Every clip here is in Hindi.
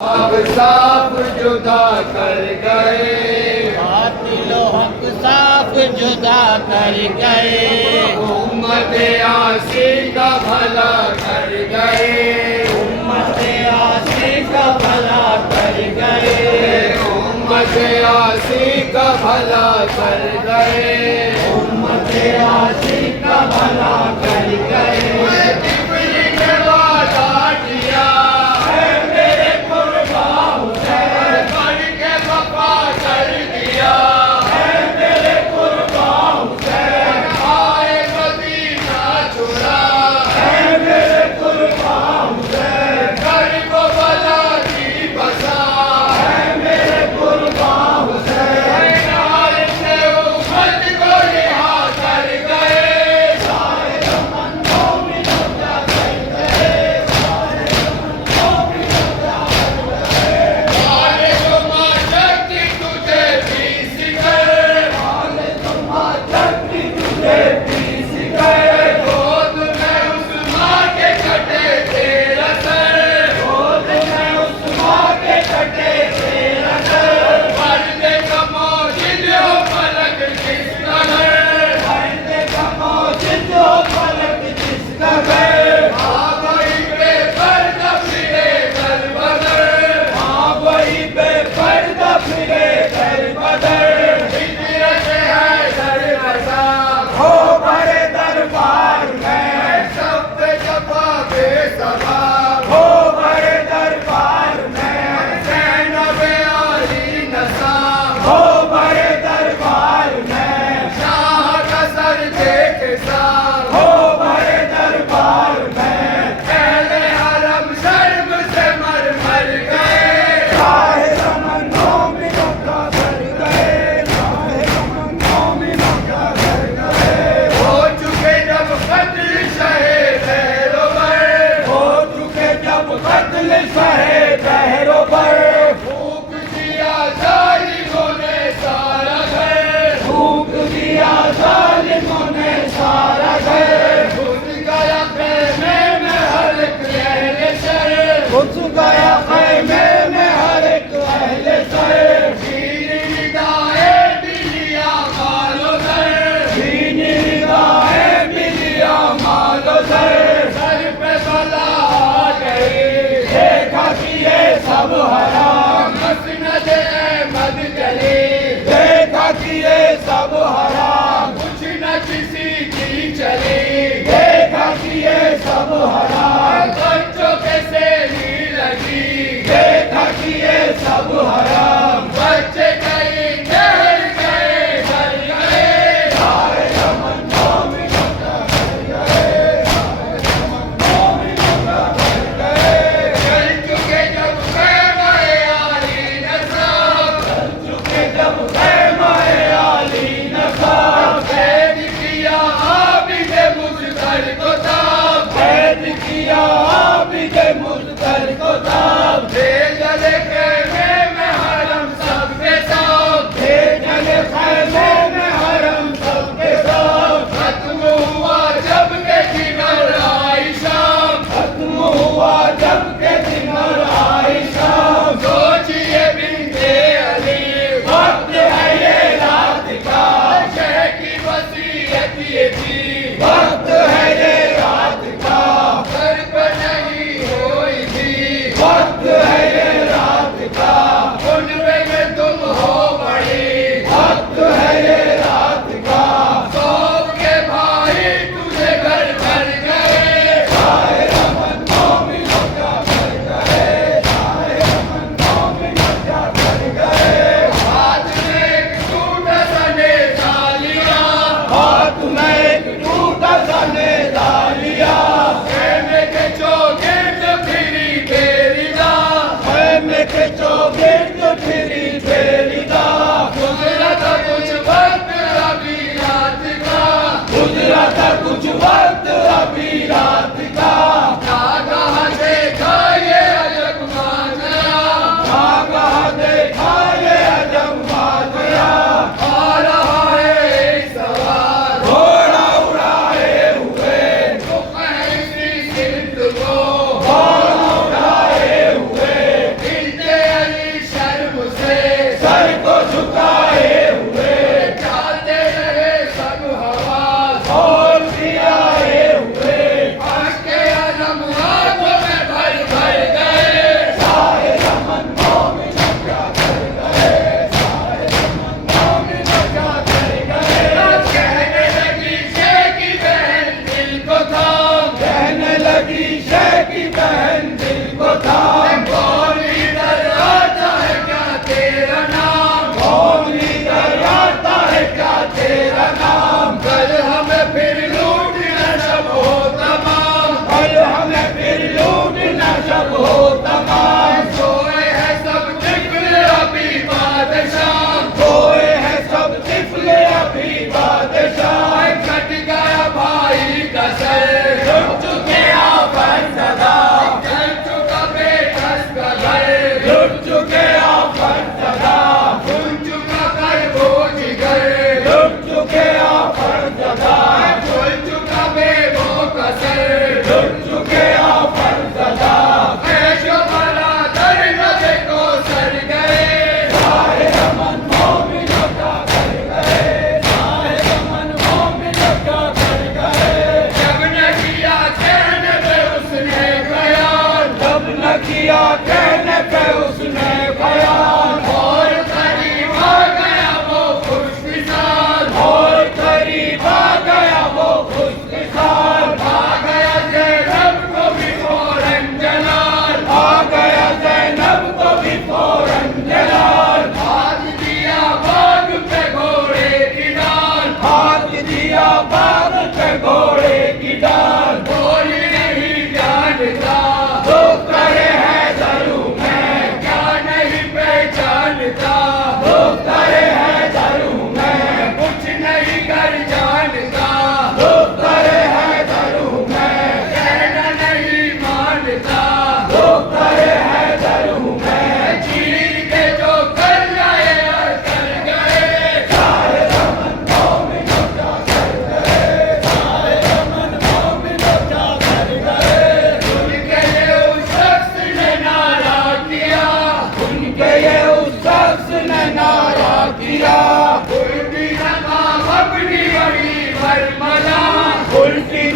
अब साफ जुदा कर गए, बातिल हक साफ जुदा कर गए। उम्मत आसी का भला कर गए, उम्मत आसी का भला कर गए। उम्मत आसी का भला कर गए, उम्मत आसी का भला कर गए।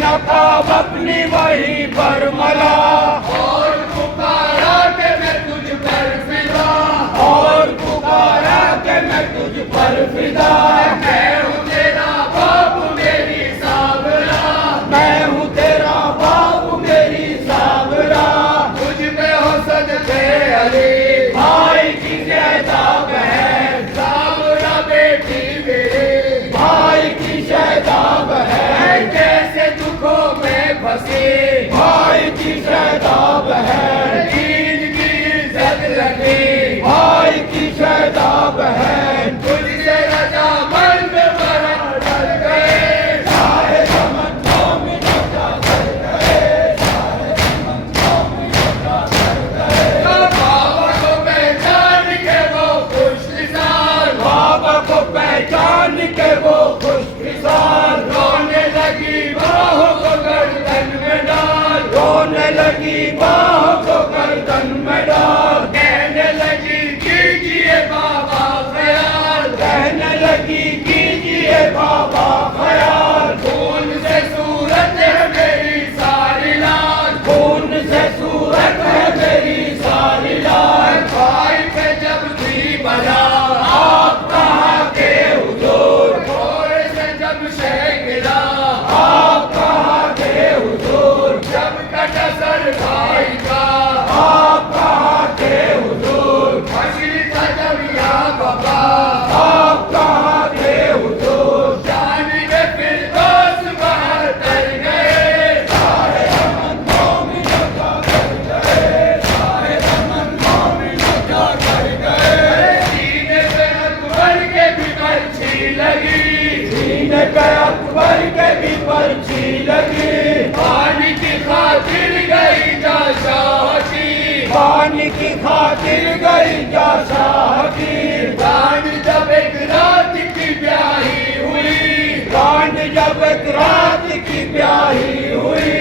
नकाब अपनी वहीं पर मला, और पुकारा के मैं तुझ पर फिदा, और पुकारा के मैं तुझ पर फिदा। मैं हूँ तेरा बाप मेरी साबरा, मैं हूँ तेरा बाप मेरी साबरा, तुझ पे हो सदके अली, भाई की ज़्यादा बहन, साबरा बेटी मेरी, भाई की ज़्यादा बहन, कैसे दुखों में फंसी, भाई की ज़्यादा बहन, दीन की इज्जत लगी, भाई की ज़्यादा बहन। तुझसे रजामंद मरण डर गए, चाहे तमन्नों में नशा कर गए, चाहे तमन्नों में नशा कर गए। बाबा को पहचान के वो खुशकिसार, बाबा को पहचान के वो खुशकिसार, रोने लगी बाहों को गर्दन में डाल, रोने लगी बाहों को गर्दन में डाल, कहने लगी कीजिए बाबा ख्याल, कहने लगी कीजिए बाबा ख्याल। खून से सूरत है मेरी सारी लाल, खून से सूरत है मेरी सारी लाल। भाई पे जब भी बना, आप कहाँ के हुजूर, थोड़े से जब शह गिरा, आप कहाँ के हुजूर, जब कटा सर भाई का, आप कहाँ के हुजूर, मछली था जब या बाबा, आप कहाँ के हुजूर। जानी में फिर दोस्त बाहर तर गए, चाहे तमन्नों में नशा कर गए, चाहे तमन्नों में नशा कर गए। सीने पे अकबर के भी पर्ची लगी, सीने पे अकबर के भी पर्ची लगी, पानी की खातिर गई जा शाह की, पानी की खातिर गई जा शाह की। गांड जब एक रात की ब्याही हुई, कांड जब एक रात की ब्याही हुई,